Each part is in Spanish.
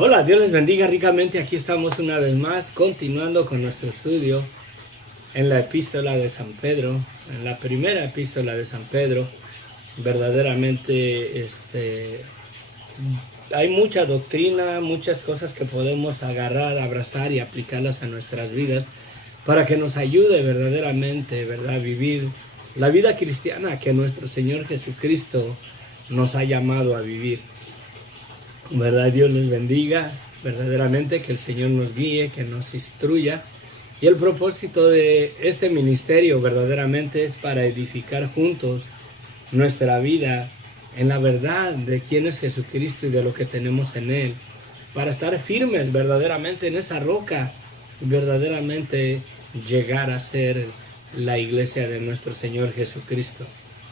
Hola, Dios les bendiga ricamente. Aquí estamos una vez más, continuando con nuestro estudio en la epístola de San Pedro, en la primera epístola de San Pedro. Verdaderamente hay mucha doctrina, muchas cosas que podemos agarrar, abrazar y aplicarlas a nuestras vidas para que nos ayude verdaderamente, ¿verdad?, a vivir la vida cristiana que nuestro Señor Jesucristo nos ha llamado a vivir. ¿Verdad? Dios les bendiga, verdaderamente que el Señor nos guíe, que nos instruya. Y el propósito de este ministerio verdaderamente es para edificar juntos nuestra vida en la verdad de quién es Jesucristo y de lo que tenemos en Él, para estar firmes verdaderamente en esa roca y verdaderamente llegar a ser la iglesia de nuestro Señor Jesucristo,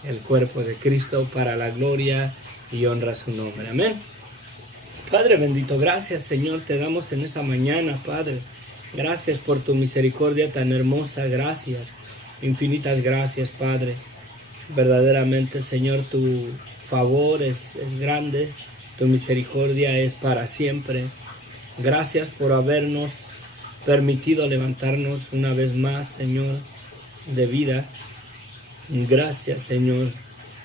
el cuerpo de Cristo, para la gloria y honra a su nombre. Amén. Padre bendito, gracias Señor, te damos en esta mañana, Padre. Gracias por tu misericordia tan hermosa, gracias, infinitas gracias, Padre. Verdaderamente, Señor, tu favor es grande, tu misericordia es para siempre. Gracias por habernos permitido levantarnos una vez más, Señor, de vida. Gracias, Señor,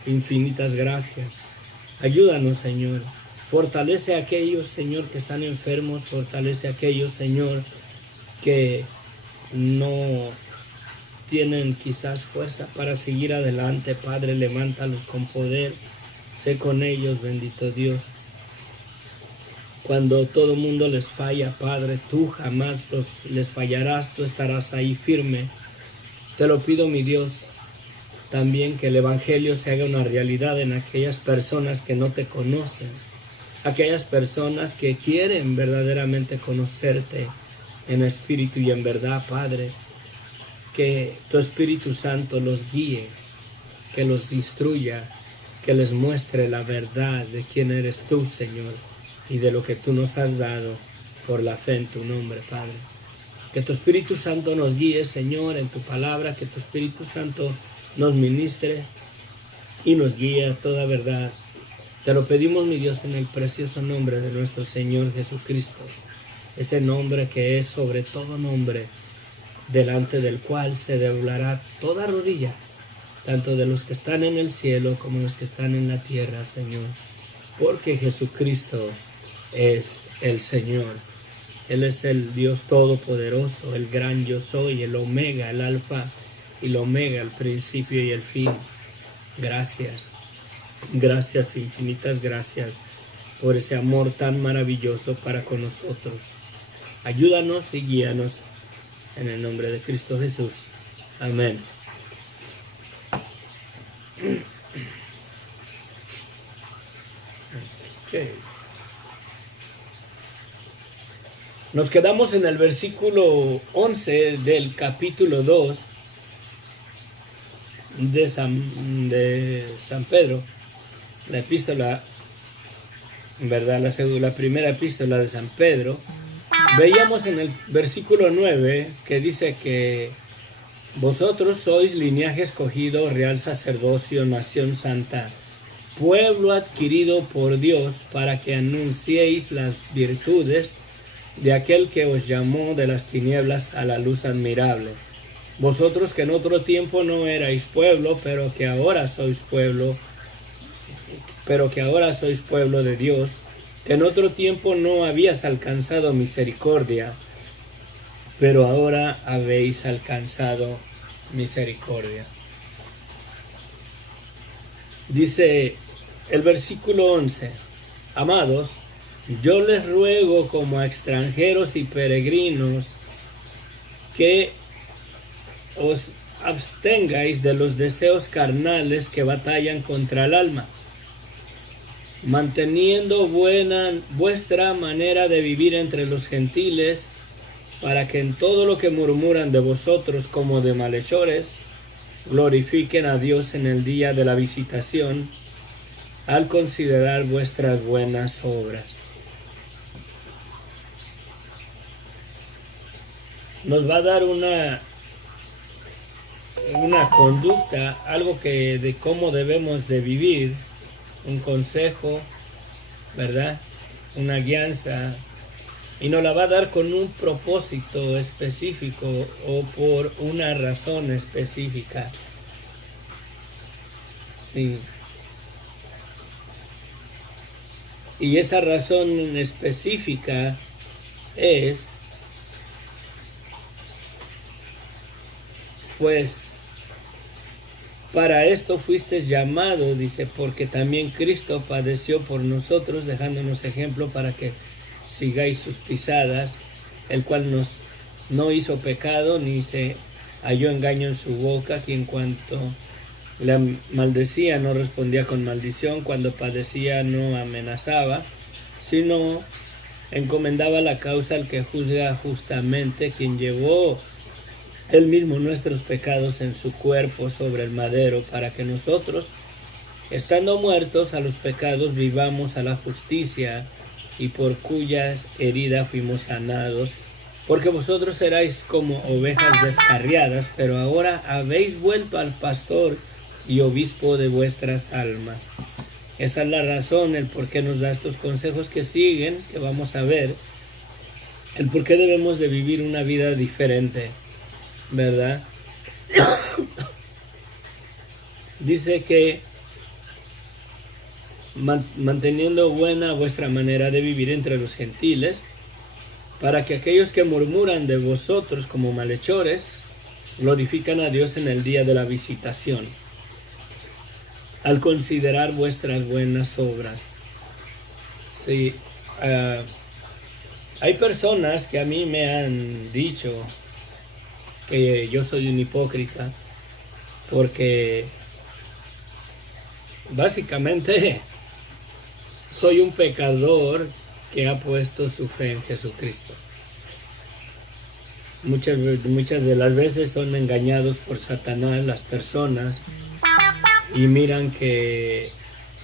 infinitas gracias. Ayúdanos, Señor. Fortalece a aquellos, Señor, que están enfermos. Fortalece a aquellos, Señor, que no tienen quizás fuerza para seguir adelante. Padre, levántalos con poder. Sé con ellos, bendito Dios. Cuando todo mundo les falla, Padre, tú jamás les fallarás. Tú estarás ahí firme. Te lo pido, mi Dios, también que el Evangelio se haga una realidad en aquellas personas que no te conocen. Aquellas personas que quieren verdaderamente conocerte en espíritu y en verdad, Padre. Que tu Espíritu Santo los guíe, que los instruya, que les muestre la verdad de quién eres tú, Señor, y de lo que tú nos has dado por la fe en tu nombre, Padre. Que tu Espíritu Santo nos guíe, Señor, en tu palabra, que tu Espíritu Santo nos ministre y nos guíe a toda verdad. Te lo pedimos, mi Dios, en el precioso nombre de nuestro Señor Jesucristo, ese nombre que es sobre todo nombre, delante del cual se doblará toda rodilla, tanto de los que están en el cielo como los que están en la tierra, Señor, porque Jesucristo es el Señor. Él es el Dios Todopoderoso, el gran yo soy, el Omega, el Alfa y el Omega, el principio y el fin. Gracias. Gracias, infinitas gracias por ese amor tan maravilloso para con nosotros. Ayúdanos y guíanos en el nombre de Cristo Jesús. Amén. Okay. Nos quedamos en el versículo 11 del capítulo 2 de San Pedro. La epístola, ¿verdad? La primera epístola de San Pedro. Veíamos en el versículo 9 que dice que vosotros sois linaje escogido, real sacerdocio, nación santa, pueblo adquirido por Dios, para que anunciéis las virtudes de aquel que os llamó de las tinieblas a la luz admirable. Vosotros que en otro tiempo no erais pueblo, pero que ahora sois pueblo de Dios, que en otro tiempo no habías alcanzado misericordia, pero ahora habéis alcanzado misericordia. Dice el versículo 11, amados, yo les ruego como a extranjeros y peregrinos que os abstengáis de los deseos carnales que batallan contra el alma, manteniendo vuestra manera de vivir entre los gentiles, para que en todo lo que murmuran de vosotros como de malhechores, glorifiquen a Dios en el día de la visitación, al considerar vuestras buenas obras. Nos va a dar una conducta, algo de cómo debemos de vivir, un consejo, ¿verdad? Una guianza Y nos la va a dar con un propósito específico o por una razón específica. Sí. Y esa razón específica es, pues, para esto fuiste llamado, dice, porque también Cristo padeció por nosotros, dejándonos ejemplo para que sigáis sus pisadas, el cual no hizo pecado, ni se halló engaño en su boca, que en cuanto le maldecía no respondía con maldición, cuando padecía no amenazaba, sino encomendaba la causa al que juzga justamente, quien llevó él mismo nuestros pecados en su cuerpo sobre el madero, para que nosotros, estando muertos a los pecados, vivamos a la justicia, y por cuyas heridas fuimos sanados. Porque vosotros erais como ovejas descarriadas, pero ahora habéis vuelto al pastor y obispo de vuestras almas. Esa es la razón, el por qué nos da estos consejos que siguen, que vamos a ver, el por qué debemos de vivir una vida diferente, ¿verdad? Dice que manteniendo buena vuestra manera de vivir entre los gentiles, para que aquellos que murmuran de vosotros como malhechores, glorifican a Dios en el día de la visitación, al considerar vuestras buenas obras. Sí, hay personas que a mí me han dicho que yo soy un hipócrita, porque básicamente soy un pecador que ha puesto su fe en Jesucristo. Muchas de las veces son engañados por Satanás las personas y miran que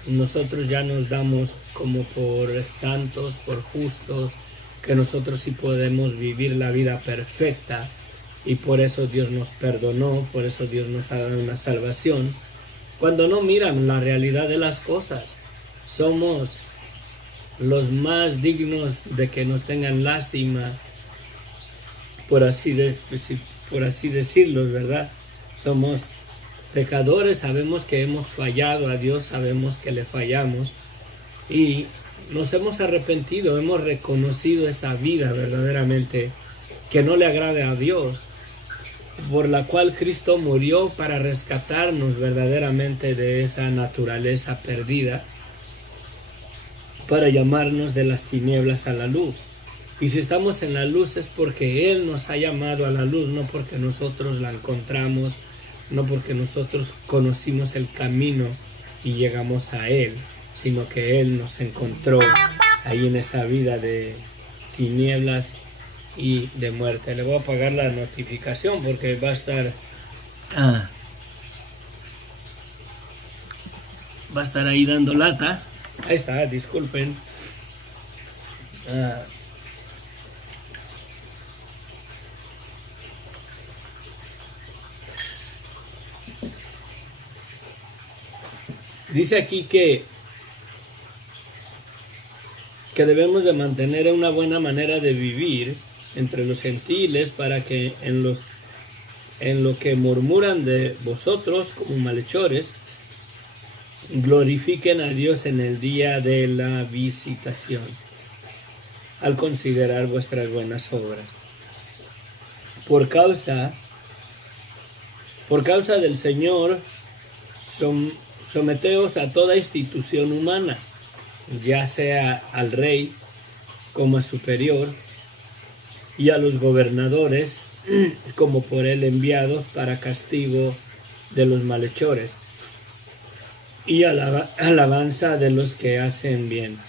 nosotros ya nos damos como por santos, por justos, que nosotros sí podemos vivir la vida perfecta y por eso Dios nos perdonó, por eso Dios nos ha dado una salvación, cuando no miran la realidad de las cosas. Somos los más dignos de que nos tengan lástima, por así decirlo, ¿verdad? Somos pecadores, sabemos que hemos fallado a Dios, sabemos que le fallamos y nos hemos arrepentido, hemos reconocido esa vida verdaderamente que no le agrada a Dios, por la cual Cristo murió para rescatarnos verdaderamente de esa naturaleza perdida, para llamarnos de las tinieblas a la luz. Y si estamos en la luz es porque Él nos ha llamado a la luz, no porque nosotros la encontramos, no porque nosotros conocimos el camino y llegamos a Él, sino que Él nos encontró ahí en esa vida de tinieblas y de muerte. Le voy a apagar la notificación porque va a estar ahí dando lata. Ahí está, disculpen. Dice aquí que debemos de mantener una buena manera de vivir entre los gentiles, para que en lo que murmuran de vosotros como malhechores, glorifiquen a Dios en el día de la visitación, al considerar vuestras buenas obras. Por causa del Señor, someteos a toda institución humana, ya sea al rey como a superior, y a los gobernadores como por él enviados para castigo de los malhechores y alabanza de los que hacen bien.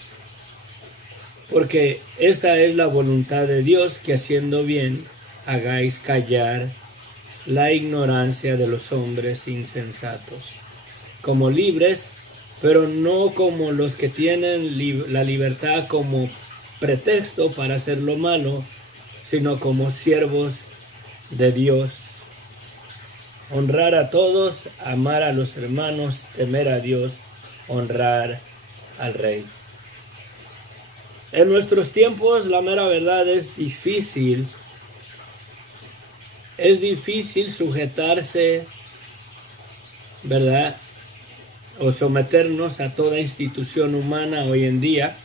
Porque esta es la voluntad de Dios, que haciendo bien hagáis callar la ignorancia de los hombres insensatos, como libres, pero no como los que tienen la libertad como pretexto para hacer lo malo, sino como siervos de Dios. Honrar a todos, amar a los hermanos, temer a Dios, honrar al Rey. En nuestros tiempos, la mera verdad, es difícil sujetarse, ¿verdad? O someternos a toda institución humana hoy en día.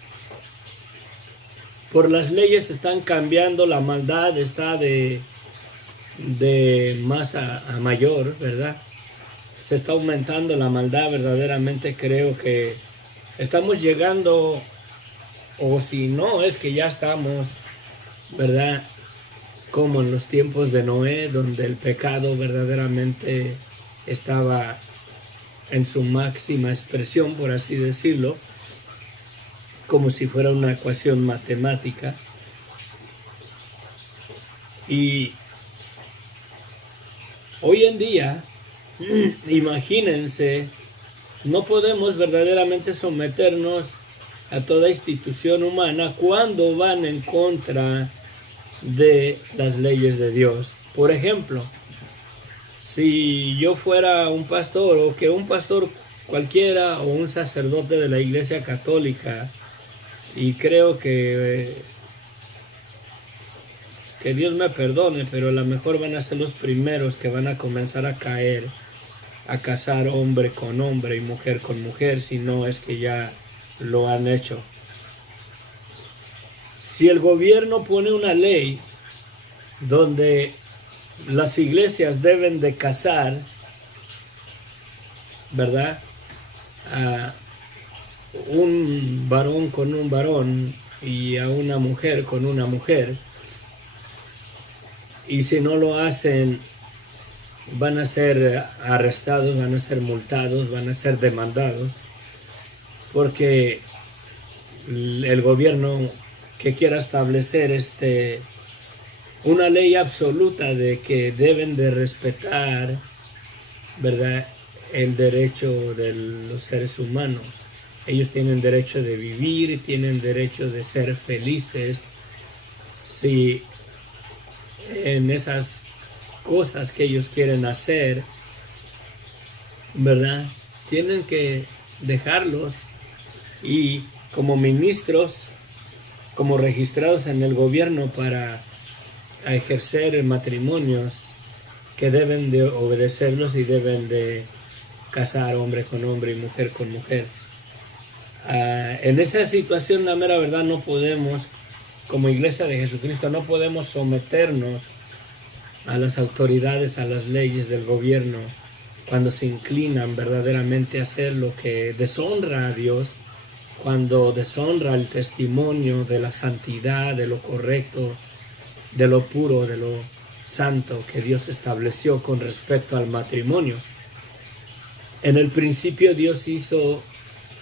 Por las leyes están cambiando, la maldad está de más a mayor, ¿verdad? Se está aumentando la maldad, verdaderamente creo que estamos llegando, o si no, es que ya estamos, ¿verdad? Como en los tiempos de Noé, donde el pecado verdaderamente estaba en su máxima expresión, por así decirlo, como si fuera una ecuación matemática. Y hoy en día, imagínense, no podemos verdaderamente someternos a toda institución humana cuando van en contra de las leyes de Dios. Por ejemplo, si yo fuera un pastor, o que un pastor cualquiera, o un sacerdote de la Iglesia Católica, y creo que Dios me perdone, pero a lo mejor van a ser los primeros que van a comenzar a caer, a casar hombre con hombre y mujer con mujer, si no es que ya lo han hecho. Si el gobierno pone una ley donde las iglesias deben de casar, ¿verdad?, a un varón con un varón y a una mujer con una mujer, y si no lo hacen van a ser arrestados, van a ser multados, van a ser demandados, porque el gobierno que quiera establecer una ley absoluta de que deben de respetar, ¿verdad?, el derecho de los seres humanos. Ellos tienen derecho de vivir, tienen derecho de ser felices. Si en esas cosas que ellos quieren hacer, ¿verdad?, tienen que dejarlos, y como ministros, como registrados en el gobierno para ejercer matrimonios, que deben de obedecerlos y deben de casar hombre con hombre y mujer con mujer. En esa situación, la mera verdad, no podemos, como Iglesia de Jesucristo, no podemos someternos a las autoridades, a las leyes del gobierno, cuando se inclinan verdaderamente a hacer lo que deshonra a Dios, cuando deshonra el testimonio de la santidad, de lo correcto, de lo puro, de lo santo que Dios estableció con respecto al matrimonio. En el principio Dios hizo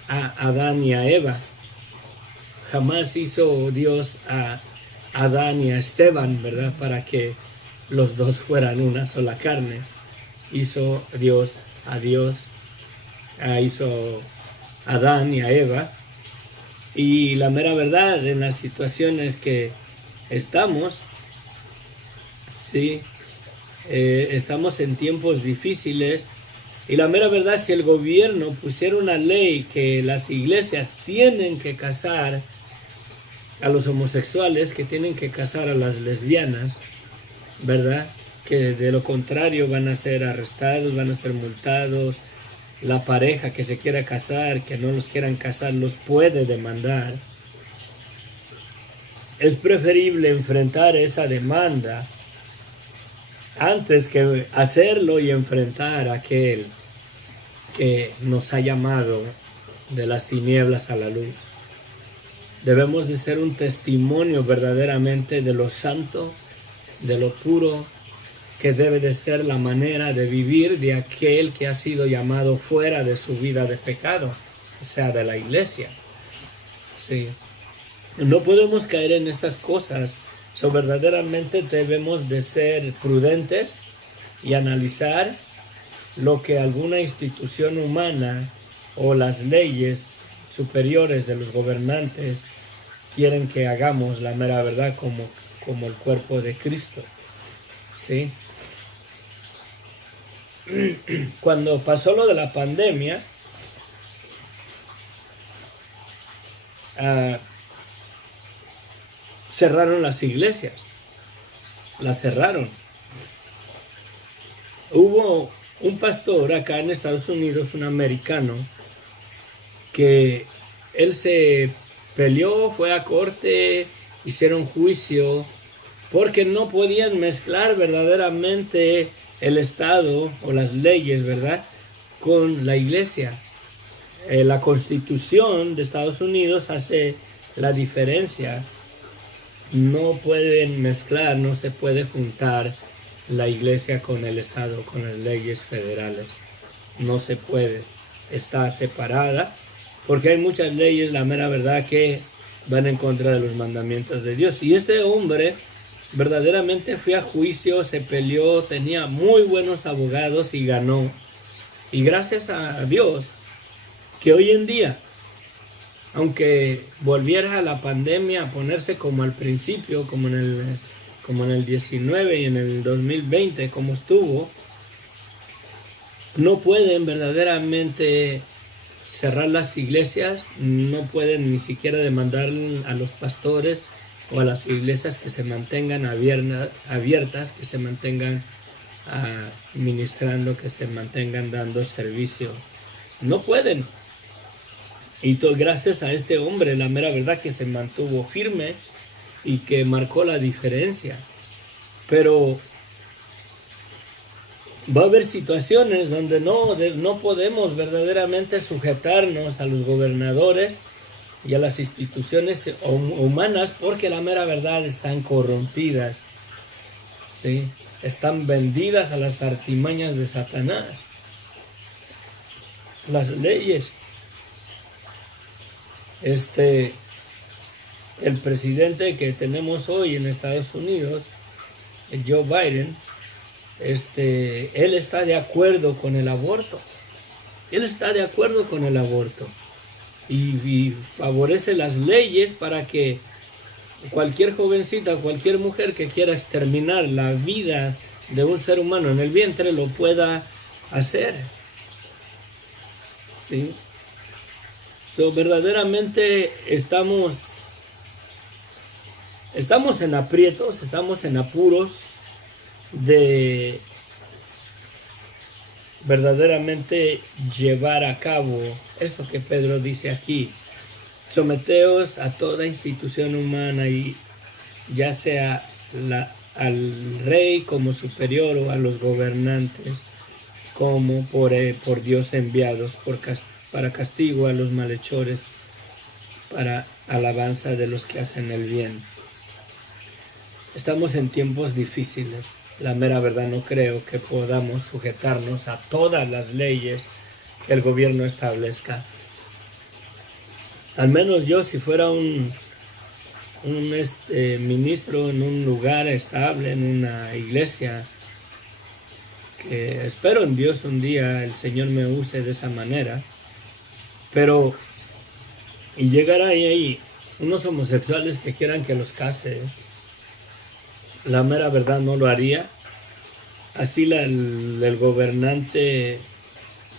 a Adán y a Eva. Jamás hizo Dios a Adán y a Esteban, ¿verdad?, para que los dos fueran una sola carne. Hizo Dios a hizo a Adán y a Eva. Y la mera verdad, en las situaciones que estamos, ¿sí?, estamos en tiempos difíciles, y la mera verdad, si el gobierno pusiera una ley que las iglesias tienen que casar a los homosexuales, que tienen que casar a las lesbianas, ¿verdad?, que de lo contrario van a ser arrestados, van a ser multados. La pareja que se quiera casar, que no los quieran casar, los puede demandar. Es preferible enfrentar esa demanda antes que hacerlo y enfrentar a aquel que nos ha llamado de las tinieblas a la luz. Debemos de ser un testimonio verdaderamente de lo santo, de lo puro, que debe de ser la manera de vivir de aquel que ha sido llamado fuera de su vida de pecado, o sea, de la iglesia. Sí. No podemos caer en esas cosas. Verdaderamente debemos de ser prudentes y analizar lo que alguna institución humana o las leyes superiores de los gobernantes quieren que hagamos, la mera verdad, como el cuerpo de Cristo. ¿Sí? Cuando pasó lo de la pandemia, cerraron las iglesias, las cerraron. Hubo un pastor acá en Estados Unidos, un americano, que él se peleó, fue a corte, hicieron juicio, porque no podían mezclar verdaderamente el Estado o las leyes, ¿verdad?, con la iglesia. La Constitución de Estados Unidos hace la diferencia. No pueden mezclar, no se puede juntar la iglesia con el Estado, con las leyes federales. No se puede. Está separada, porque hay muchas leyes, la mera verdad, que van en contra de los mandamientos de Dios. Y este hombre verdaderamente fue a juicio, se peleó, tenía muy buenos abogados y ganó. Y gracias a Dios que hoy en día, aunque volviera a la pandemia a ponerse como al principio, como en el 19 y en el 2020, como estuvo, no pueden verdaderamente cerrar las iglesias, no pueden ni siquiera demandar a los pastores o a las iglesias que se mantengan abiertas, que se mantengan ministrando, que se mantengan dando servicio. No pueden. Y gracias a este hombre, la mera verdad, que se mantuvo firme y que marcó la diferencia. Pero va a haber situaciones donde no podemos verdaderamente sujetarnos a los gobernadores y a las instituciones humanas, porque la mera verdad están corrompidas, ¿sí? Están vendidas a las artimañas de Satanás. Las leyes. El presidente que tenemos hoy en Estados Unidos, Joe Biden, él está de acuerdo con el aborto. Él está de acuerdo con el aborto. Y favorece las leyes para que cualquier jovencita, cualquier mujer que quiera exterminar la vida de un ser humano en el vientre lo pueda hacer. ¿Sí? Verdaderamente estamos en aprietos, estamos en apuros de verdaderamente llevar a cabo esto que Pedro dice aquí. Someteos a toda institución humana, y ya sea al rey como superior o a los gobernantes como por Dios enviados para castigo a los malhechores, para alabanza de los que hacen el bien. Estamos en tiempos difíciles. La mera verdad, no creo que podamos sujetarnos a todas las leyes que el gobierno establezca. Al menos yo, si fuera un ministro en un lugar estable, en una iglesia, que espero en Dios un día el Señor me use de esa manera, pero y llegar ahí unos homosexuales que quieran que los case, la mera verdad no lo haría. Así el gobernante,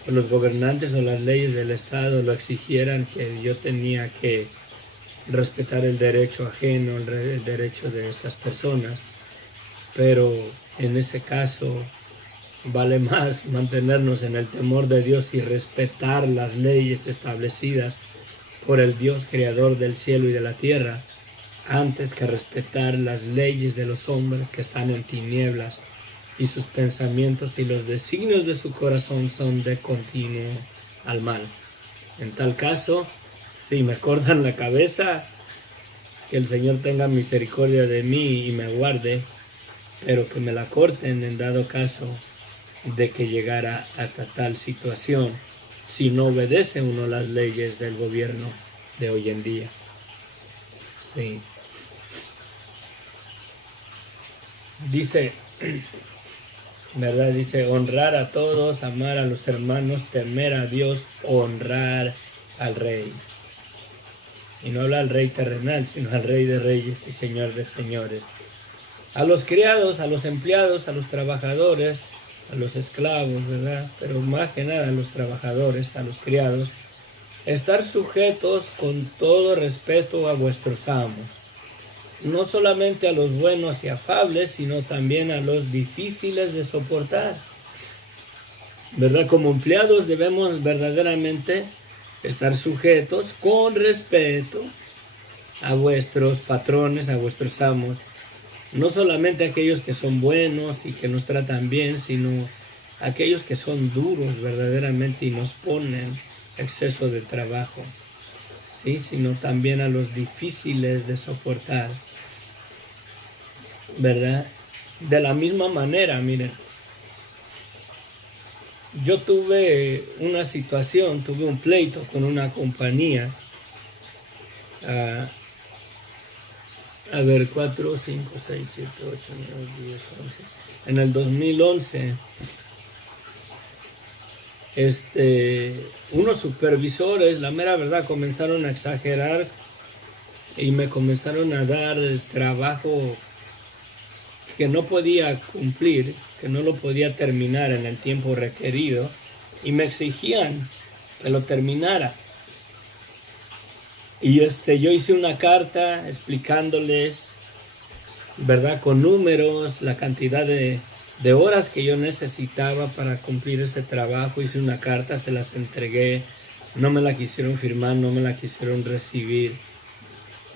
o los gobernantes o las leyes del Estado lo exigieran, que yo tenía que respetar el derecho ajeno, el derecho de estas personas. Pero en ese caso vale más mantenernos en el temor de Dios y respetar las leyes establecidas por el Dios creador del cielo y de la tierra, antes que respetar las leyes de los hombres que están en tinieblas, y sus pensamientos y los designios de su corazón son de continuo al mal. En tal caso, si me cortan la cabeza, que el Señor tenga misericordia de mí y me guarde, pero que me la corten en dado caso de que llegara hasta tal situación, si no obedece uno las leyes del gobierno de hoy en día. Sí. Dice, ¿verdad? Dice, honrar a todos, amar a los hermanos, temer a Dios, honrar al Rey. Y no habla al Rey terrenal, sino al Rey de reyes y Señor de señores. A los criados, a los empleados, a los trabajadores, a los esclavos, ¿verdad? Pero más que nada a los trabajadores, a los criados, estar sujetos con todo respeto a vuestros amos. no solamente a los buenos y afables, sino también a los difíciles de soportar. ¿Verdad? Como empleados debemos verdaderamente estar sujetos con respeto a vuestros patrones, a vuestros amos. No solamente aquellos que son buenos y que nos tratan bien, sino aquellos que son duros verdaderamente y nos ponen exceso de trabajo. ¿Sí? Sino también a los difíciles de soportar. ¿Verdad? De la misma manera, miren. Yo tuve una situación, tuve un pleito con una compañía. A ver, 4, 5, 6, 7, 8, 9, 10, 11. En el 2011, unos supervisores, la mera verdad, comenzaron a exagerar y me comenzaron a dar trabajo que no podía cumplir, que no lo podía terminar en el tiempo requerido, y me exigían que lo terminara. Y yo hice una carta explicándoles, ¿verdad? Con números, la cantidad de horas que yo necesitaba para cumplir ese trabajo. Hice una carta, se las entregué, no me la quisieron firmar, no me la quisieron recibir.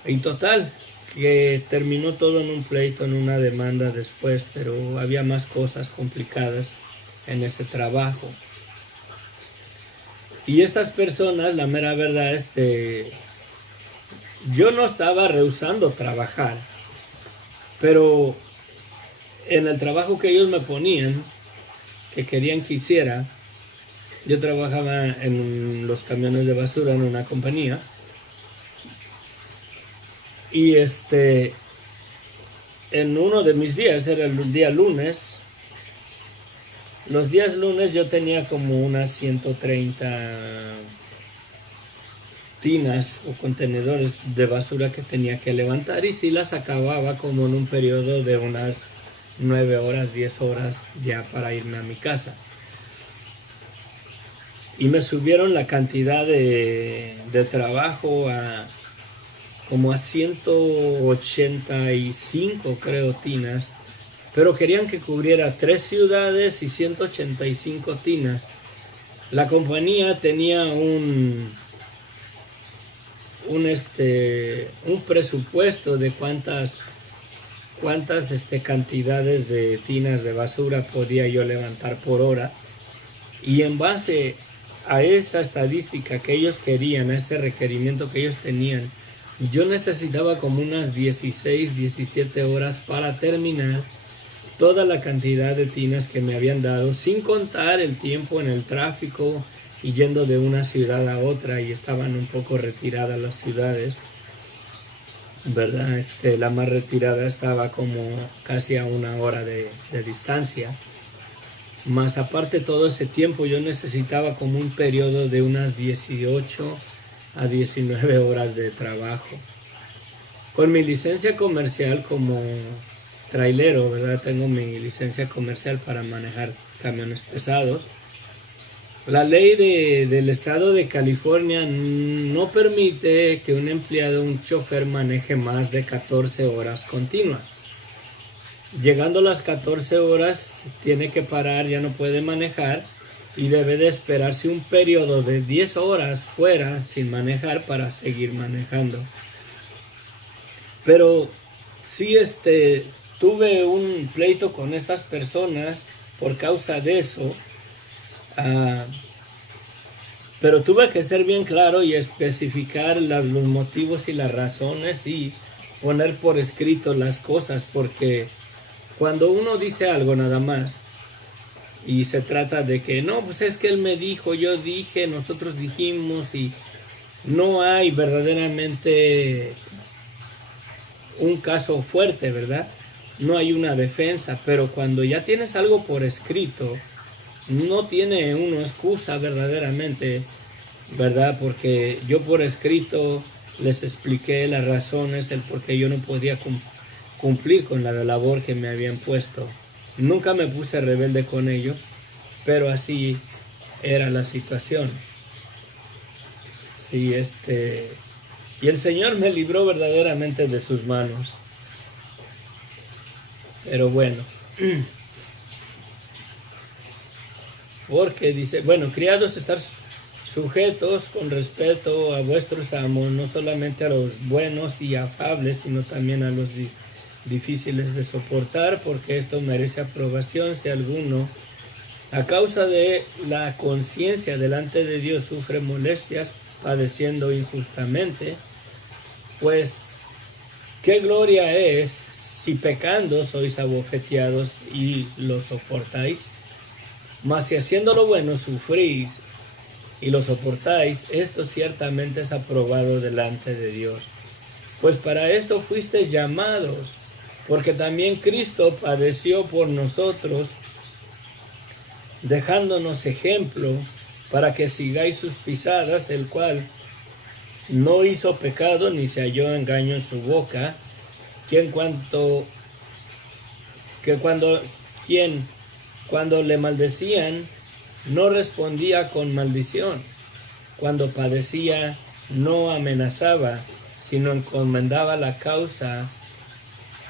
En total, que terminó todo en un pleito, en una demanda después, pero había más cosas complicadas en ese trabajo. Y estas personas, la mera verdad, yo no estaba rehusando trabajar, pero en el trabajo que ellos me ponían, que querían que hiciera, yo trabajaba en los camiones de basura en una compañía, y en uno de mis días, era el día lunes, los días lunes yo tenía como unas 130 tinas o contenedores de basura que tenía que levantar, y si las acababa como en un periodo de unas 9 horas, 10 horas ya para irme a mi casa. Y me subieron la cantidad de trabajo como a 185, creo, tinas, pero querían que cubriera 3 ciudades y 185 tinas. La compañía tenía un presupuesto de cuántas cantidades de tinas de basura podía yo levantar por hora, y en base a esa estadística que ellos querían, a ese requerimiento que ellos tenían, yo necesitaba como unas 16, 17 horas para terminar toda la cantidad de tinas que me habían dado, sin contar el tiempo en el tráfico y yendo de una ciudad a otra, y estaban un poco retiradas las ciudades, ¿verdad? La más retirada estaba como casi a 1 hora de distancia. Más aparte todo ese tiempo yo necesitaba como un periodo de unas 18 a 19 horas de trabajo. Con mi licencia comercial como trailero, ¿verdad? Tengo mi licencia comercial para manejar camiones pesados. La ley del estado de California no permite que un empleado, un chofer, maneje más de 14 horas continuas. Llegando a las 14 horas, tiene que parar, ya no puede manejar, y debe de esperarse un periodo de 10 horas fuera sin manejar para seguir manejando. Pero sí, tuve un pleito con estas personas por causa de eso. Pero tuve que ser bien claro y especificar los motivos y las razones, y poner por escrito las cosas, porque cuando uno dice algo nada más y se trata de que no, pues es que él me dijo, yo dije, nosotros dijimos, y no hay verdaderamente un caso fuerte, ¿verdad? No hay una defensa. Pero cuando ya tienes algo por escrito, no tiene una excusa verdaderamente, ¿verdad? Porque yo por escrito les expliqué las razones, el por qué yo no podía cumplir con la labor que me habían puesto. Nunca me puse rebelde con ellos, pero así era la situación. Sí, y el Señor me libró verdaderamente de sus manos. Pero bueno, porque dice, bueno, criados, estar sujetos con respeto a vuestros amos, no solamente a los buenos y afables, sino también a los difíciles de soportar, porque esto merece aprobación si alguno, a causa de la conciencia delante de Dios, sufre molestias, padeciendo injustamente. Pues, ¿qué gloria es si pecando sois abofeteados y lo soportáis? Mas si haciendo lo bueno sufrís y lo soportáis, esto ciertamente es aprobado delante de Dios. Pues para esto fuisteis llamados, porque también Cristo padeció por nosotros, dejándonos ejemplo para que sigáis sus pisadas, el cual no hizo pecado ni se halló engaño en su boca, cuando le maldecían no respondía con maldición, cuando padecía no amenazaba, sino encomendaba la causa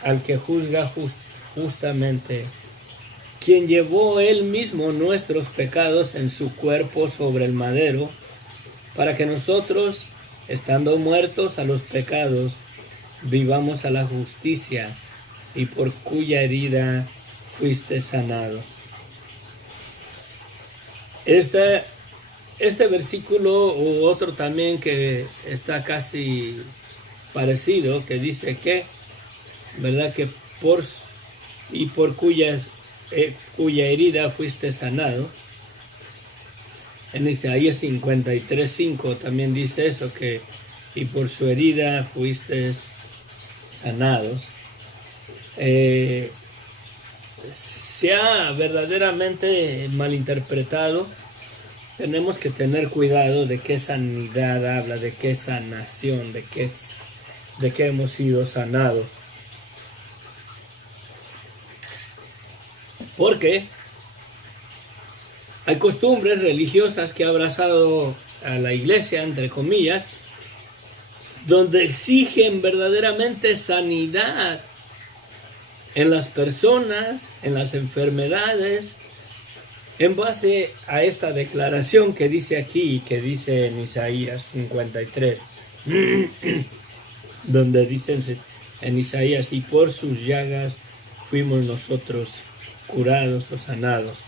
al que juzga justamente, quien llevó él mismo nuestros pecados en su cuerpo sobre el madero, para que nosotros, estando muertos a los pecados, vivamos a la justicia, y por cuya herida fuiste sanados. Este versículo u otro también que está casi parecido, que dice que, ¿verdad? Que por cuya herida fuiste sanado. En Isaías 53:5 también dice eso, que y por su herida fuiste sanados. Se ha verdaderamente malinterpretado. Tenemos que tener cuidado de qué sanidad habla, de qué sanación, de qué hemos sido sanados. Porque hay costumbres religiosas que ha abrazado a la iglesia, entre comillas, donde exigen verdaderamente sanidad en las personas, en las enfermedades, en base a esta declaración que dice aquí, que dice en Isaías 53, donde dicen en Isaías, y por sus llagas fuimos nosotros curados o sanados.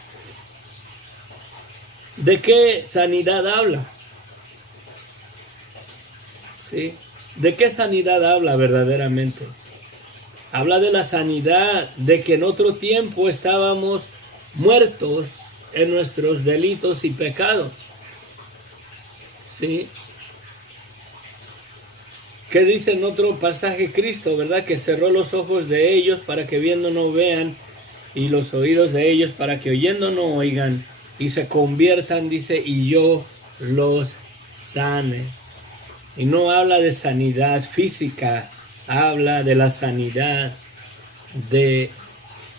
¿De qué sanidad habla? ¿Sí? ¿De qué sanidad habla verdaderamente? Habla de la sanidad de que en otro tiempo estábamos muertos en nuestros delitos y pecados. ¿Sí? ¿Qué dice en otro pasaje Cristo, verdad? Que cerró los ojos de ellos para que viendo no vean, y los oídos de ellos para que oyendo no oigan, y se conviertan, dice, y yo los sane. Y no habla de sanidad física, habla de la sanidad de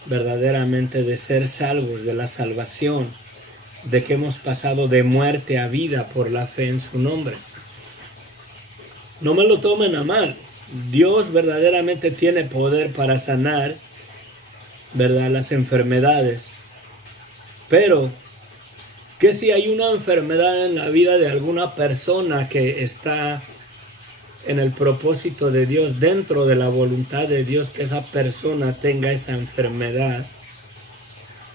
verdaderamente de ser salvos, de la salvación, de que hemos pasado de muerte a vida por la fe en su nombre. No me lo tomen a mal. Dios verdaderamente tiene poder para sanar, ¿verdad?, las enfermedades. Pero, ¿qué si hay una enfermedad en la vida de alguna persona que está en el propósito de Dios, dentro de la voluntad de Dios, que esa persona tenga esa enfermedad?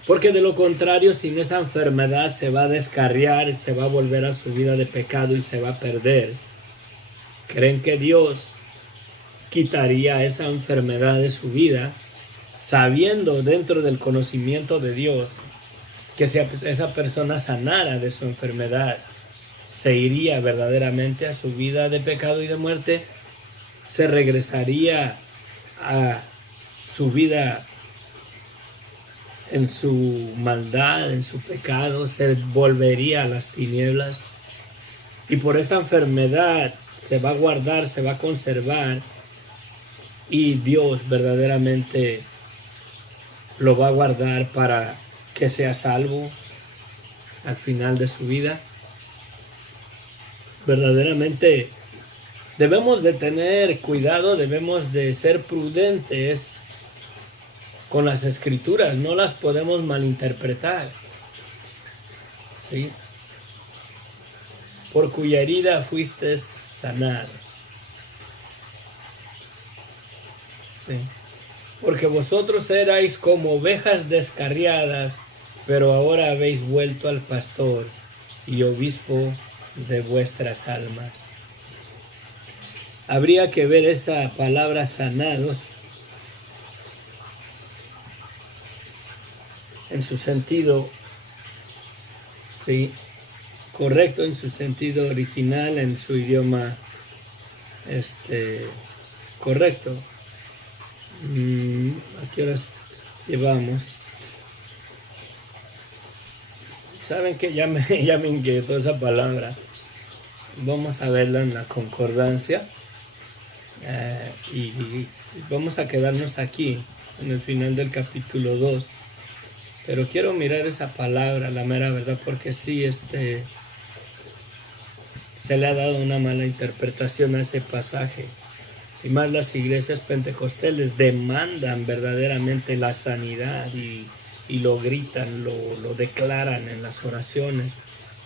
Porque de lo contrario, sin esa enfermedad se va a descarriar, se va a volver a su vida de pecado y se va a perder. ¿Creen que Dios quitaría esa enfermedad de su vida, sabiendo dentro del conocimiento de Dios que si esa persona sanara de su enfermedad, se iría verdaderamente a su vida de pecado y de muerte, se regresaría a su vida en su maldad, en su pecado, se volvería a las tinieblas? Y por esa enfermedad se va a guardar, se va a conservar, y Dios verdaderamente lo va a guardar para que sea salvo al final de su vida. Verdaderamente debemos de tener cuidado, debemos de ser prudentes con las escrituras, no las podemos malinterpretar. ¿Sí? Por cuya herida fuiste sanado. ¿Sí? Porque vosotros erais como ovejas descarriadas, pero ahora habéis vuelto al pastor y obispo de vuestras almas. Habría que ver esa palabra sanados en su sentido, sí, correcto, en su sentido original, en su idioma correcto. ¿A qué horas llevamos? Saben que ya me inquietó esa palabra. Vamos a verla en la concordancia y vamos a quedarnos aquí en el final del capítulo 2. Pero quiero mirar esa palabra, la mera verdad, porque sí, se le ha dado una mala interpretación a ese pasaje. Y más las iglesias pentecostales demandan verdaderamente la sanidad y lo gritan, lo declaran en las oraciones.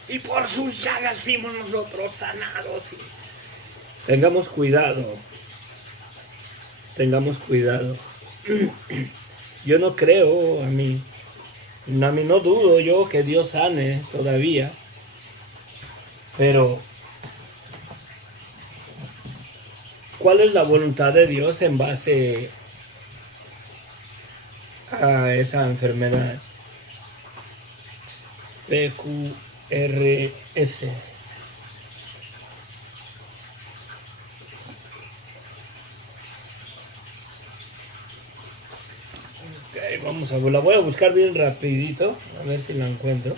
Y por sus llagas fuimos nosotros sanados. Tengamos cuidado. Tengamos cuidado. Yo no creo, a mí no dudo yo que Dios sane todavía. Pero ¿cuál es la voluntad de Dios en base a esa enfermedad? PQRS. Ok, vamos a la voy a buscar bien rapidito, a ver si la encuentro.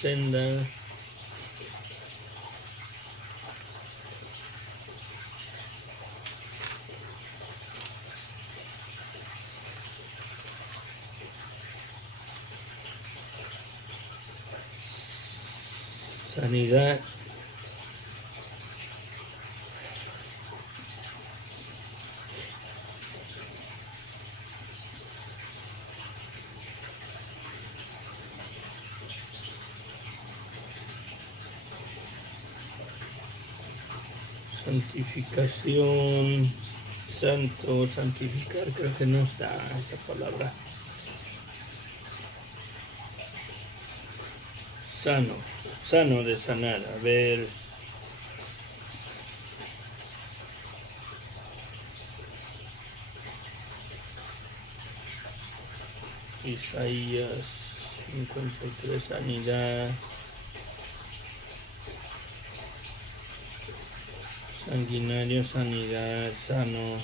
Senda. Sanidad. Santificación, santo, santificar, creo que no está esa palabra. Sano, sano de sanar, a ver. Isaías 53, sanidad. Sanguinario, sanidad, sano.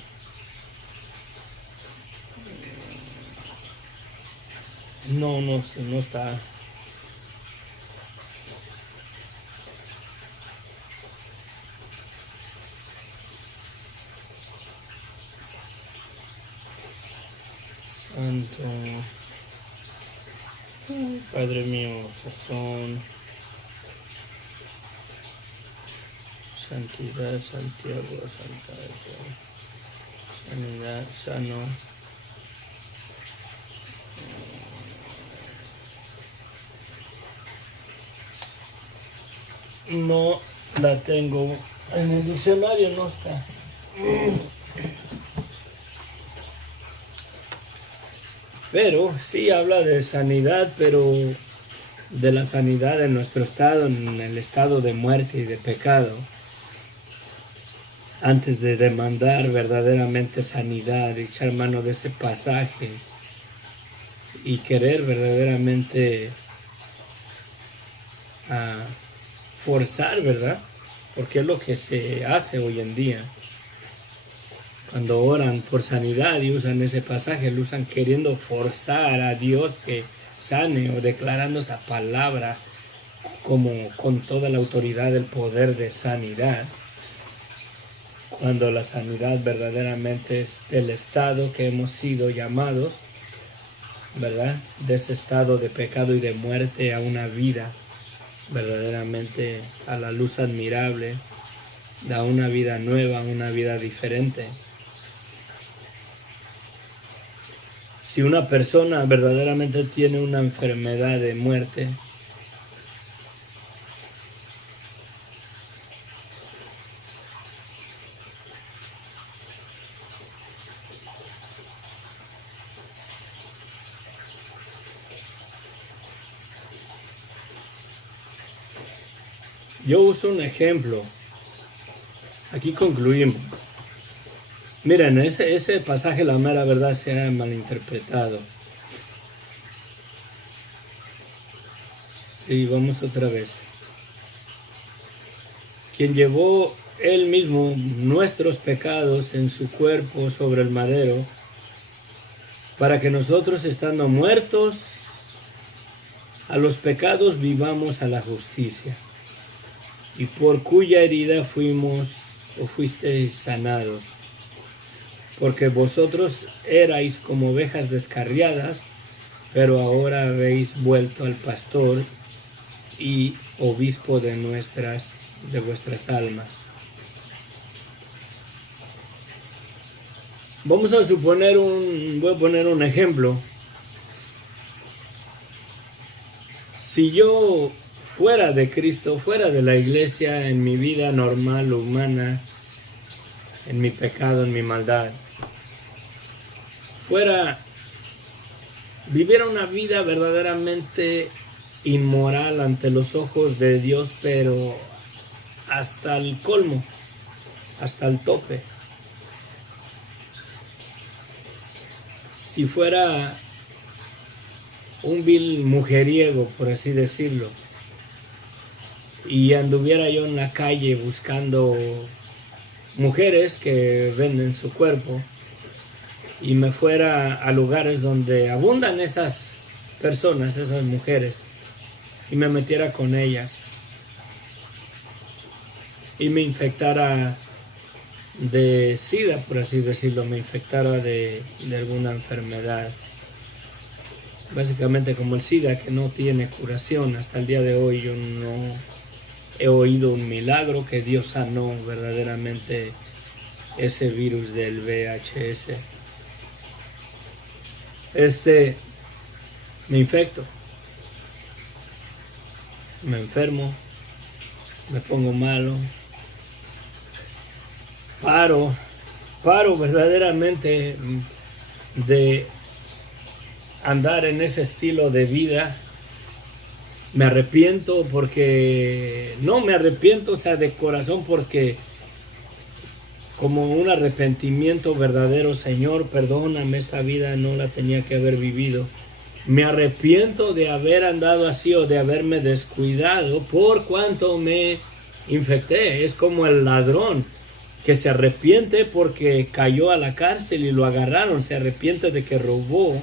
No está. Santo. Padre mío, sazón. Santidad, Santiago, Santa, sanidad, sano. No la tengo en el diccionario, no está. Pero sí habla de sanidad, pero de la sanidad en nuestro estado, en el estado de muerte y de pecado. Antes de demandar verdaderamente sanidad, echar mano de ese pasaje y querer verdaderamente forzar, ¿verdad? Porque es lo que se hace hoy en día. Cuando oran por sanidad y usan ese pasaje, lo usan queriendo forzar a Dios que sane o declarando esa palabra como con toda la autoridad del poder de sanidad. cuando la sanidad verdaderamente es del estado que hemos sido llamados, ¿verdad? De ese estado de pecado y de muerte a una vida verdaderamente a la luz admirable, a una vida nueva, una vida diferente. Si una persona verdaderamente tiene una enfermedad de muerte, yo uso un ejemplo. Aquí concluimos. Miren, ese pasaje, la mera verdad, se ha malinterpretado. Sí, vamos otra vez. Quien llevó él mismo nuestros pecados en su cuerpo sobre el madero, para que nosotros, estando muertos a los pecados, vivamos a la justicia. Y por cuya herida fuisteis sanados. Porque vosotros erais como ovejas descarriadas, pero ahora habéis vuelto al pastor y obispo de vuestras almas. Vamos a voy a poner un ejemplo. Si yo fuera de Cristo, fuera de la iglesia, en mi vida normal, humana, en mi pecado, en mi maldad, viviera una vida verdaderamente inmoral ante los ojos de Dios, pero hasta el colmo, hasta el tope. Si fuera un vil mujeriego, por así decirlo, y anduviera yo en la calle buscando mujeres que venden su cuerpo, y me fuera a lugares donde abundan esas personas, esas mujeres, y me metiera con ellas, y me infectara de SIDA, por así decirlo, me infectara de alguna enfermedad, básicamente como el SIDA, que no tiene curación. Hasta el día de hoy yo no he oído un milagro que Dios sanó verdaderamente ese virus del VHS. Me infecto, me enfermo, me pongo malo, paro verdaderamente de andar en ese estilo de vida. Me arrepiento no me arrepiento, o sea, de corazón, porque como un arrepentimiento verdadero, Señor, perdóname, esta vida no la tenía que haber vivido. Me arrepiento de haber andado así o de haberme descuidado por cuanto me infecté. Es como el ladrón que se arrepiente porque cayó a la cárcel y lo agarraron. Se arrepiente de que robó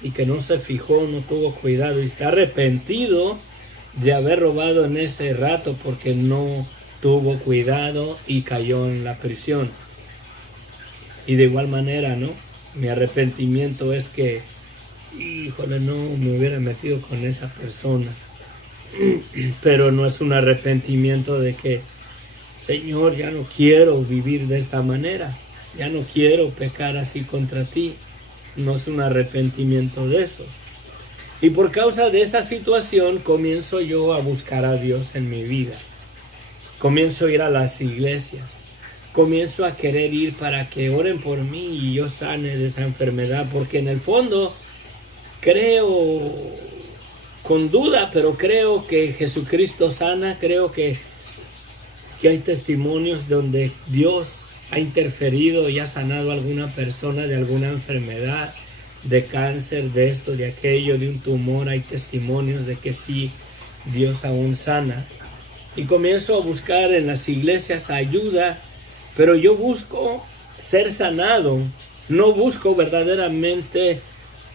y que no se fijó, no tuvo cuidado, y está arrepentido de haber robado en ese rato porque no tuvo cuidado y cayó en la prisión. Y de igual manera, ¿no? Mi arrepentimiento es que, híjole, no me hubiera metido con esa persona. Pero no es un arrepentimiento de que, Señor, ya no quiero vivir de esta manera, ya no quiero pecar así contra ti. No es un arrepentimiento de eso. Y por causa de esa situación comienzo yo a buscar a Dios en mi vida. Comienzo a ir a las iglesias. Comienzo a querer ir para que oren por mí y yo sane de esa enfermedad. Porque en el fondo creo, con duda, pero creo que Jesucristo sana. Creo que hay testimonios donde Dios ha interferido y ha sanado a alguna persona de alguna enfermedad, de cáncer, de esto, de aquello, de un tumor. Hay testimonios de que sí, Dios aún sana. Y comienzo a buscar en las iglesias ayuda, pero yo busco ser sanado. No busco verdaderamente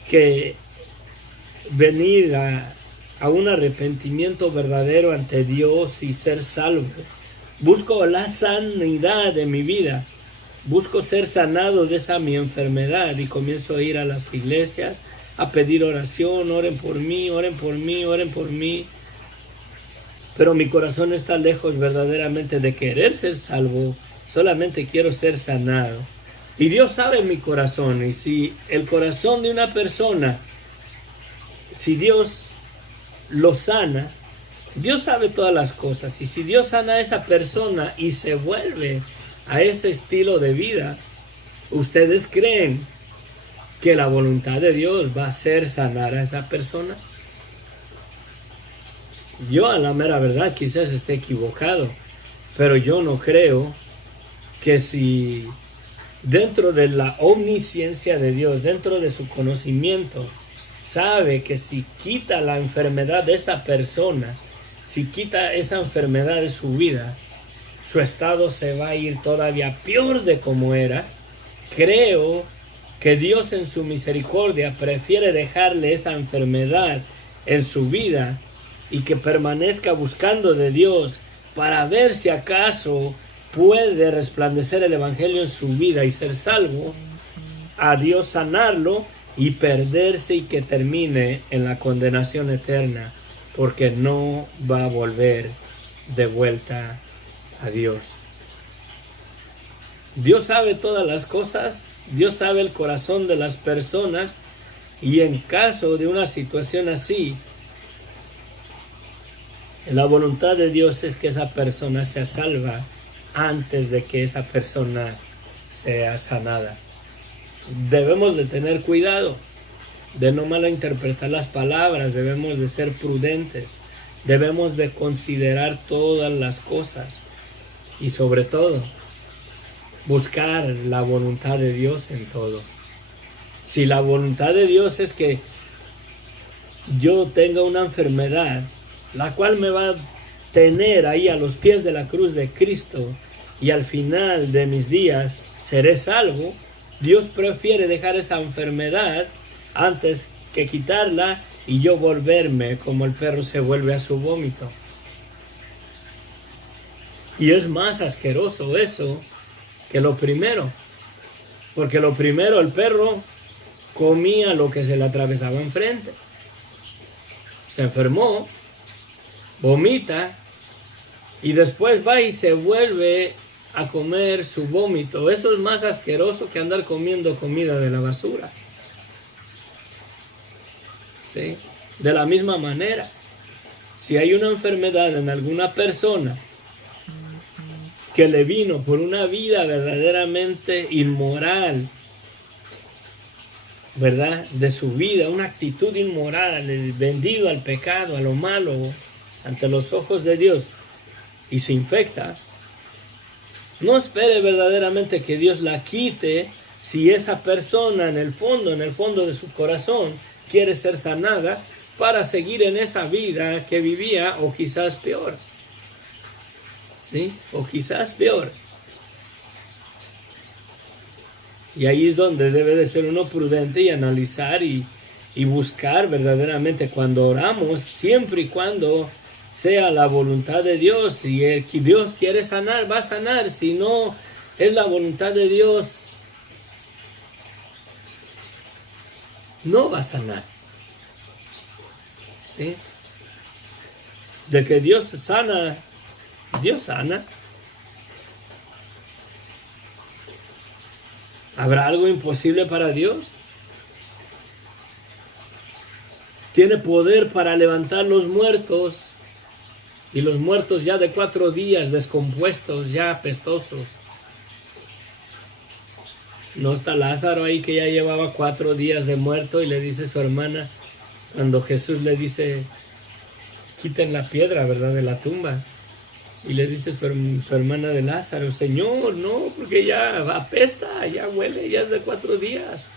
que venir a un arrepentimiento verdadero ante Dios y ser salvo. Busco la sanidad de mi vida. Busco ser sanado de esa mi enfermedad y comienzo a ir a las iglesias a pedir oración, oren por mí, oren por mí, oren por mí. Pero mi corazón está lejos verdaderamente de querer ser salvo, solamente quiero ser sanado. Y Dios sabe mi corazón, y si el corazón de una persona, si Dios lo sana, Dios sabe todas las cosas, y si Dios sana a esa persona y se vuelve a ese estilo de vida, ¿ustedes creen que la voluntad de Dios va a ser sanar a esa persona? Yo a la mera verdad quizás esté equivocado, pero yo no creo que si dentro de la omnisciencia de Dios, dentro de su conocimiento, sabe que si quita la enfermedad de esta persona, si quita esa enfermedad de su vida, su estado se va a ir todavía peor de como era. Creo que Dios en su misericordia prefiere dejarle esa enfermedad en su vida y que permanezca buscando de Dios para ver si acaso puede resplandecer el evangelio en su vida y ser salvo, a Dios sanarlo y perderse y que termine en la condenación eterna, porque no va a volver de vuelta a Dios. Dios sabe todas las cosas, Dios sabe el corazón de las personas, y en caso de una situación así, la voluntad de Dios es que esa persona sea salva antes de que esa persona sea sanada. Debemos de tener cuidado de no malinterpretar las palabras, debemos de ser prudentes, debemos de considerar todas las cosas y sobre todo buscar la voluntad de Dios en todo. Si la voluntad de Dios es que yo tenga una enfermedad, la cual me va a tener ahí a los pies de la cruz de Cristo, y al final de mis días seré salvo, Dios prefiere dejar esa enfermedad antes que quitarla y yo volverme como el perro se vuelve a su vómito. Y es más asqueroso eso que lo primero, porque lo primero, el perro comía lo que se le atravesaba enfrente, se enfermó, vomita y después va y se vuelve a comer su vómito. Eso es más asqueroso que andar comiendo comida de la basura. ¿Sí? De la misma manera, si hay una enfermedad en alguna persona que le vino por una vida verdaderamente inmoral, ¿verdad? De su vida, una actitud inmoral, el vendido al pecado, a lo malo, ante los ojos de Dios, y se infecta, no espere verdaderamente que Dios la quite si esa persona en el fondo de su corazón quiere ser sanada para seguir en esa vida que vivía, o quizás peor. ¿Sí? O quizás peor. Y ahí es donde debe de ser uno prudente y analizar y buscar verdaderamente cuando oramos, siempre y cuando sea la voluntad de Dios. Si Dios quiere sanar, va a sanar. Si no es la voluntad de Dios, no va a sanar. ¿Sí? De que Dios sana, Dios sana. ¿Habrá algo imposible para Dios? Tiene poder para levantar los muertos, y los muertos ya de 4 días descompuestos, ya apestosos. No está Lázaro ahí que ya llevaba 4 días de muerto, y le dice su hermana, cuando Jesús le dice, quiten la piedra, ¿verdad?, de la tumba. Y le dice su hermana de Lázaro, Señor, no, porque ya apesta, ya huele, ya es de 4 días.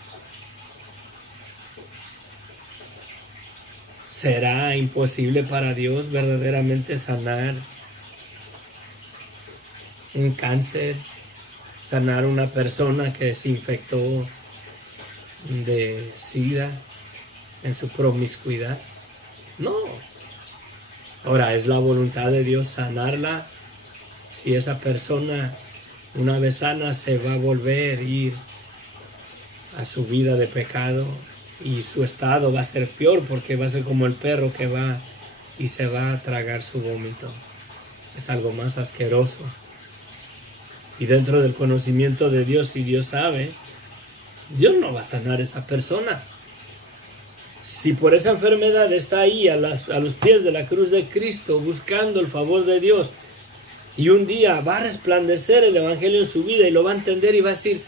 ¿Será imposible para Dios verdaderamente sanar un cáncer? ¿Sanar una persona que se infectó de SIDA en su promiscuidad? No. Ahora, ¿es la voluntad de Dios sanarla si esa persona, una vez sana, se va a volver a ir a su vida de pecado y su estado va a ser peor porque va a ser como el perro que va y se va a tragar su vómito. Es algo más asqueroso. Y dentro del conocimiento de Dios, si Dios sabe, Dios no va a sanar a esa persona. Si por esa enfermedad está ahí a los pies de la cruz de Cristo buscando el favor de Dios, y un día va a resplandecer el Evangelio en su vida y lo va a entender y va a decir,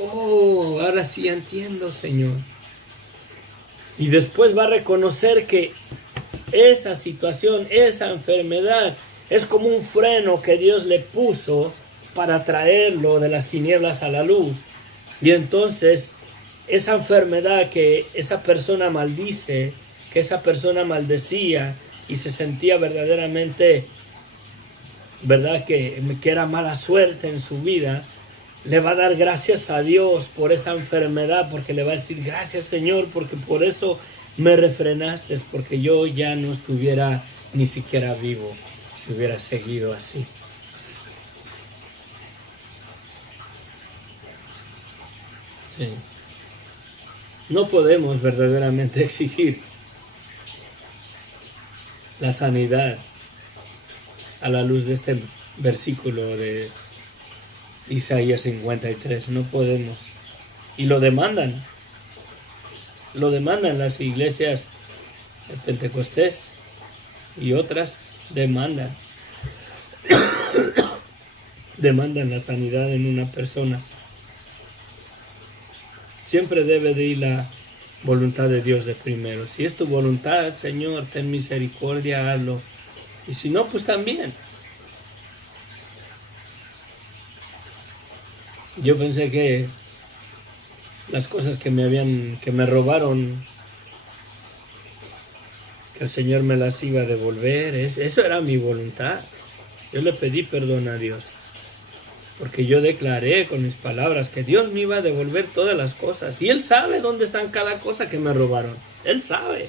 oh, ahora sí entiendo, Señor. Y después va a reconocer que esa situación, esa enfermedad, es como un freno que Dios le puso para traerlo de las tinieblas a la luz. Y entonces, esa enfermedad que esa persona maldice, que esa persona maldecía y se sentía verdaderamente, ¿verdad? Que era mala suerte en su vida, le va a dar gracias a Dios por esa enfermedad, porque le va a decir, gracias Señor, porque por eso me refrenaste, porque yo ya no estuviera ni siquiera vivo si hubiera seguido así. Sí. No podemos verdaderamente exigir la sanidad a la luz de este versículo de Isaías 53. No podemos. Y lo demandan. Lo demandan las iglesias de Pentecostés y otras demandan. Demandan la sanidad en una persona. Siempre debe de ir la voluntad de Dios de primero. Si es tu voluntad, Señor, ten misericordia, hazlo. Y si no, pues también. Yo pensé que las cosas que me robaron, que el Señor me las iba a devolver, eso era mi voluntad. Yo le pedí perdón a Dios, porque yo declaré con mis palabras que Dios me iba a devolver todas las cosas. Y Él sabe dónde están cada cosa que me robaron. Él sabe.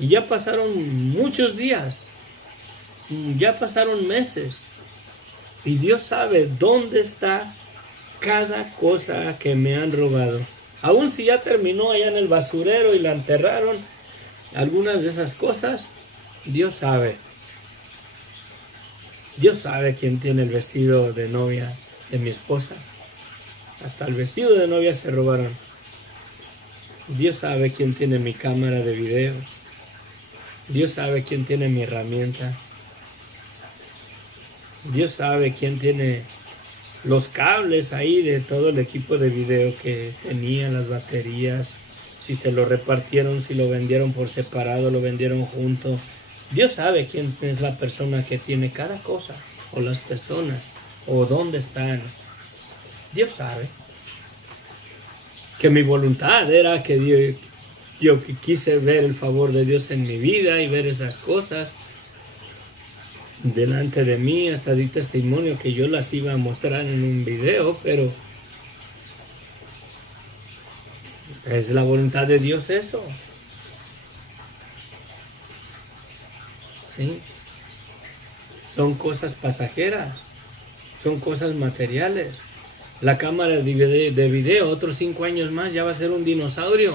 Y ya pasaron muchos días. Ya pasaron meses. Y Dios sabe dónde está cada cosa que me han robado. Aún si ya terminó allá en el basurero y la enterraron, algunas de esas cosas, Dios sabe. Dios sabe quién tiene el vestido de novia de mi esposa. Hasta el vestido de novia se robaron. Dios sabe quién tiene mi cámara de video. Dios sabe quién tiene mi herramienta. Dios sabe quién tiene los cables ahí de todo el equipo de video que tenía, las baterías, si se lo repartieron, si lo vendieron por separado, lo vendieron junto. Dios sabe quién es la persona que tiene cada cosa, o las personas, o dónde están. Dios sabe. Que mi voluntad era que yo quise ver el favor de Dios en mi vida y ver esas cosas delante de mí, hasta di testimonio que yo las iba a mostrar en un video, pero ¿es la voluntad de Dios eso? ¿Sí? Son cosas pasajeras, son cosas materiales. La cámara de video, otros 5 años más, ya va a ser un dinosaurio.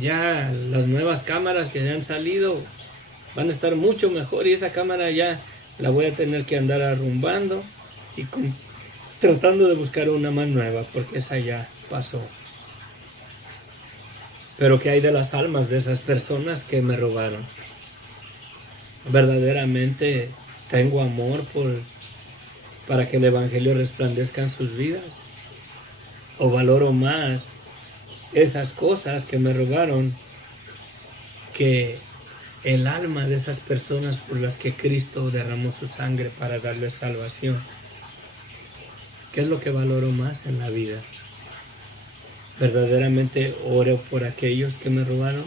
Ya las nuevas cámaras que ya han salido van a estar mucho mejor y esa cámara ya la voy a tener que andar arrumbando y tratando de buscar una más nueva porque esa ya pasó. Pero ¿qué hay de las almas de esas personas que me robaron? Verdaderamente tengo amor para que el Evangelio resplandezca en sus vidas. O valoro más esas cosas que me robaron que el alma de esas personas por las que Cristo derramó su sangre para darles salvación. ¿Qué es lo que valoro más en la vida? ¿Verdaderamente oro por aquellos que me robaron?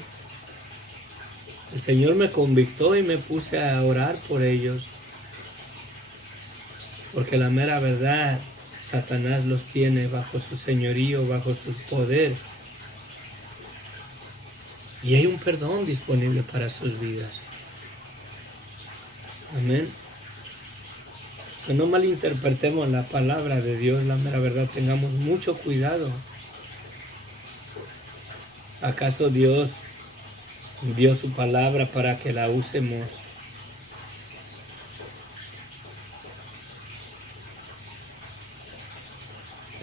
El Señor me convictó y me puse a orar por ellos. Porque la mera verdad, Satanás los tiene bajo su señorío, bajo su poder. Y hay un perdón disponible para sus vidas. Amén. que no malinterpretemos la palabra de Dios, la mera verdad, tengamos mucho cuidado. ¿Acaso Dios dio su palabra para que la usemos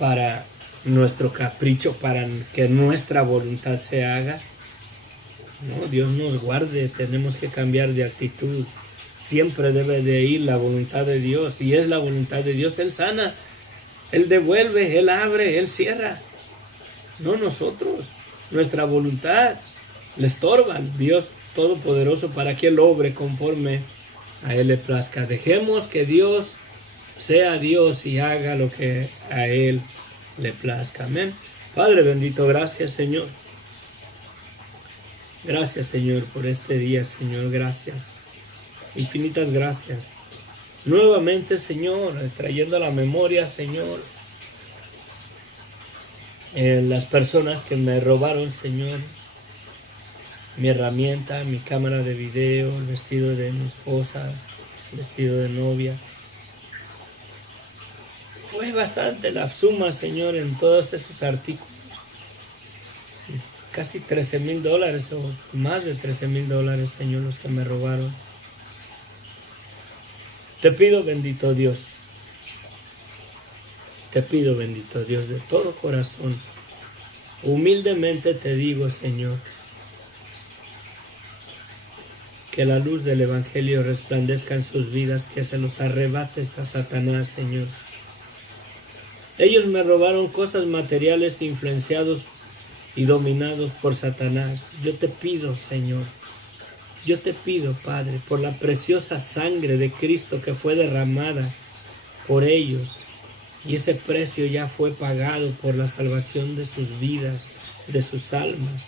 para nuestro capricho, para que nuestra voluntad se haga? No, Dios nos guarde, tenemos que cambiar de actitud. Siempre debe de ir la voluntad de Dios. Si es la voluntad de Dios, Él sana, Él devuelve, Él abre, Él cierra. No nosotros. Nuestra voluntad le estorba al Dios Todopoderoso para que Él obre conforme a Él le plazca. Dejemos que Dios sea Dios y haga lo que a Él le plazca. Amén. Padre bendito, gracias Señor. Gracias Señor por este día, Señor, gracias. Infinitas gracias. Nuevamente, Señor, trayendo a la memoria, Señor, las personas que me robaron, Señor, mi herramienta, mi cámara de video, el vestido de mi esposa, el vestido de novia. Fue bastante la suma, Señor, en todos esos artículos. Casi $13,000 o más de $13,000, Señor, los que me robaron. Te pido, bendito Dios, de todo corazón, humildemente te digo, Señor, que la luz del Evangelio resplandezca en sus vidas, que se los arrebates a Satanás, Señor. Ellos me robaron cosas materiales influenciados y dominados por Satanás. Yo te pido, Señor, yo te pido, Padre, por la preciosa sangre de Cristo que fue derramada por ellos, y ese precio ya fue pagado por la salvación de sus vidas, de sus almas,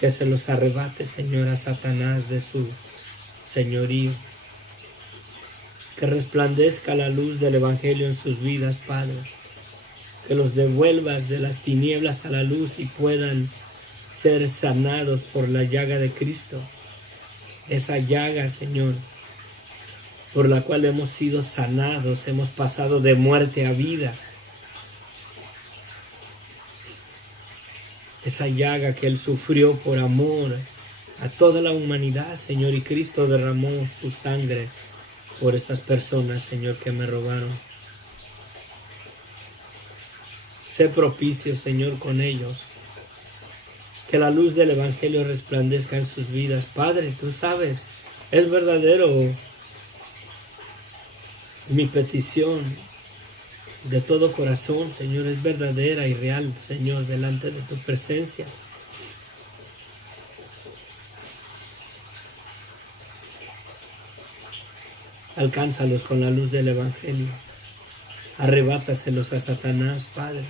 que se los arrebate, Señor, a Satanás de su señorío. Que resplandezca la luz del Evangelio en sus vidas, Padre. Que los devuelvas de las tinieblas a la luz y puedan ser sanados por la llaga de Cristo. Esa llaga, Señor, por la cual hemos sido sanados, hemos pasado de muerte a vida. Esa llaga que Él sufrió por amor a toda la humanidad, Señor, y Cristo derramó su sangre por estas personas, Señor, que me robaron. Sé propicio, Señor, con ellos. Que la luz del Evangelio resplandezca en sus vidas. Padre, tú sabes, es verdadero mi petición de todo corazón, Señor, es verdadera y real, Señor, delante de tu presencia. Alcánzalos con la luz del Evangelio. Arrebátaselos a Satanás, Padre.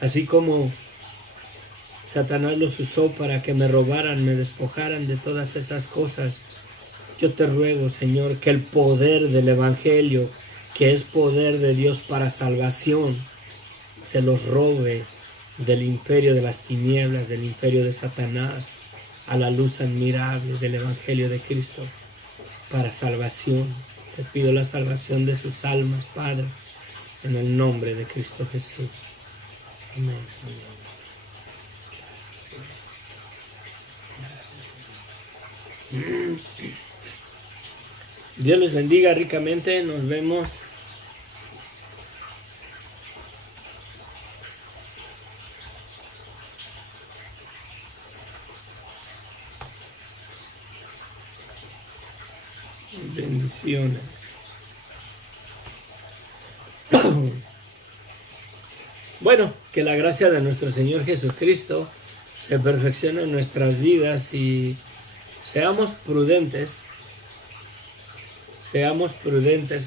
Así como Satanás los usó para que me robaran, me despojaran de todas esas cosas, yo te ruego, Señor, que el poder del Evangelio, que es poder de Dios para salvación, se los robe del imperio de las tinieblas, del imperio de Satanás, a la luz admirable del Evangelio de Cristo, para salvación. Te pido la salvación de sus almas, Padre, en el nombre de Cristo Jesús. Amén. Dios les bendiga ricamente. Nos vemos. Bendiciones. Bueno, que la gracia de nuestro Señor Jesucristo se perfeccione en nuestras vidas y seamos prudentes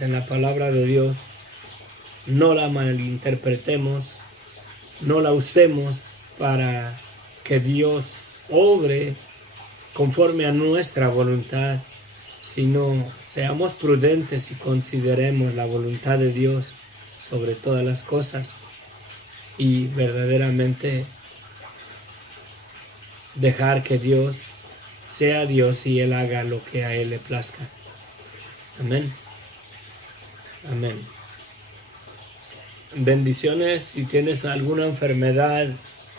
en la palabra de Dios, no la malinterpretemos, no la usemos para que Dios obre conforme a nuestra voluntad, sino seamos prudentes y consideremos la voluntad de Dios sobre todas las cosas y verdaderamente dejar que Dios sea Dios y Él haga lo que a Él le plazca. Amén. Amén. Bendiciones. Si tienes alguna enfermedad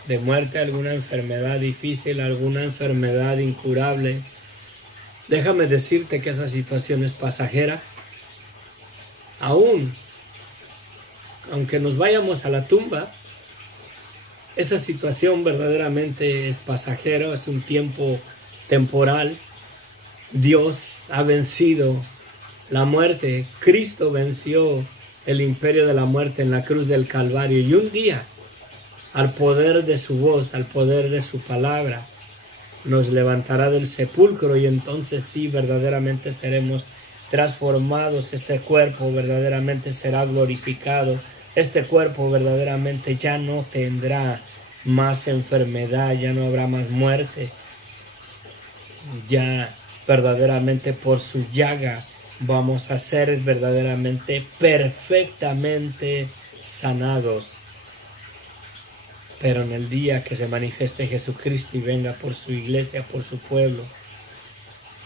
de muerte, alguna enfermedad difícil, alguna enfermedad incurable, déjame decirte que esa situación es pasajera. Aunque nos vayamos a la tumba, esa situación verdaderamente es pasajera, es un tiempo temporal. Dios ha vencido la muerte. Cristo venció el imperio de la muerte en la cruz del Calvario. Y un día, al poder de su voz, al poder de su palabra, nos levantará del sepulcro y entonces sí, verdaderamente seremos transformados. Este cuerpo verdaderamente será glorificado. Este cuerpo verdaderamente ya no tendrá más enfermedad, ya no habrá más muerte. Ya verdaderamente por su llaga vamos a ser verdaderamente perfectamente sanados. Pero en el día que se manifieste Jesucristo y venga por su iglesia, por su pueblo,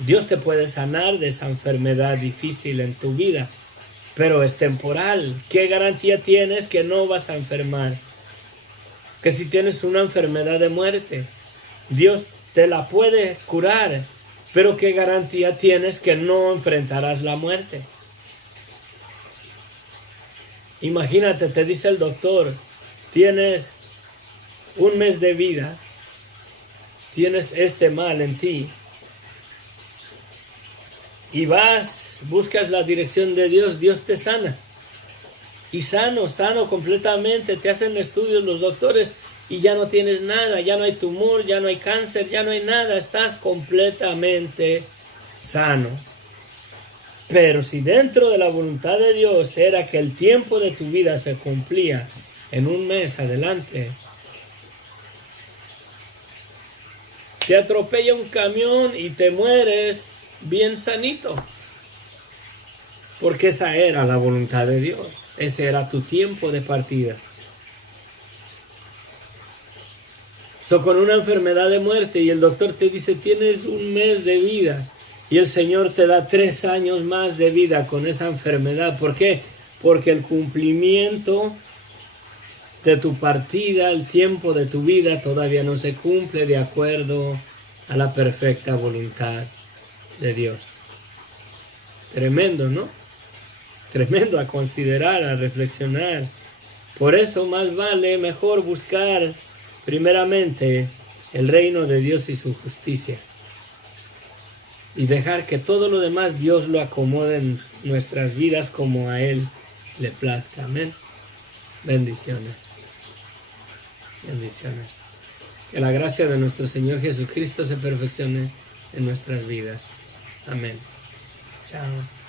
Dios te puede sanar de esa enfermedad difícil en tu vida, pero es temporal. ¿Qué garantía tienes que no vas a enfermar? Que si tienes una enfermedad de muerte, Dios te la puede curar, pero ¿qué garantía tienes que no enfrentarás la muerte? Imagínate, te dice el doctor, tienes un mes de vida, tienes este mal en ti, y buscas la dirección de Dios, Dios te sana. Y sano completamente, te hacen estudios los doctores y ya no tienes nada, ya no hay tumor, ya no hay cáncer, ya no hay nada, estás completamente sano. Pero si dentro de la voluntad de Dios era que el tiempo de tu vida se cumplía en un mes adelante, te atropella un camión y te mueres bien sanito, porque esa era la voluntad de Dios, ese era tu tiempo de partida. Con una enfermedad de muerte y el doctor te dice tienes un mes de vida y el Señor te da 3 años más de vida con esa enfermedad. ¿Por qué? Porque el cumplimiento de tu partida, el tiempo de tu vida todavía no se cumple de acuerdo a la perfecta voluntad de Dios. Tremendo, ¿no? Tremendo a considerar, a reflexionar. Por eso más vale, mejor buscar primeramente el reino de Dios y su justicia. Y dejar que todo lo demás Dios lo acomode en nuestras vidas como a Él le plazca. Amén. Bendiciones. Bendiciones. Que la gracia de nuestro Señor Jesucristo se perfeccione en nuestras vidas. Amén. Chao.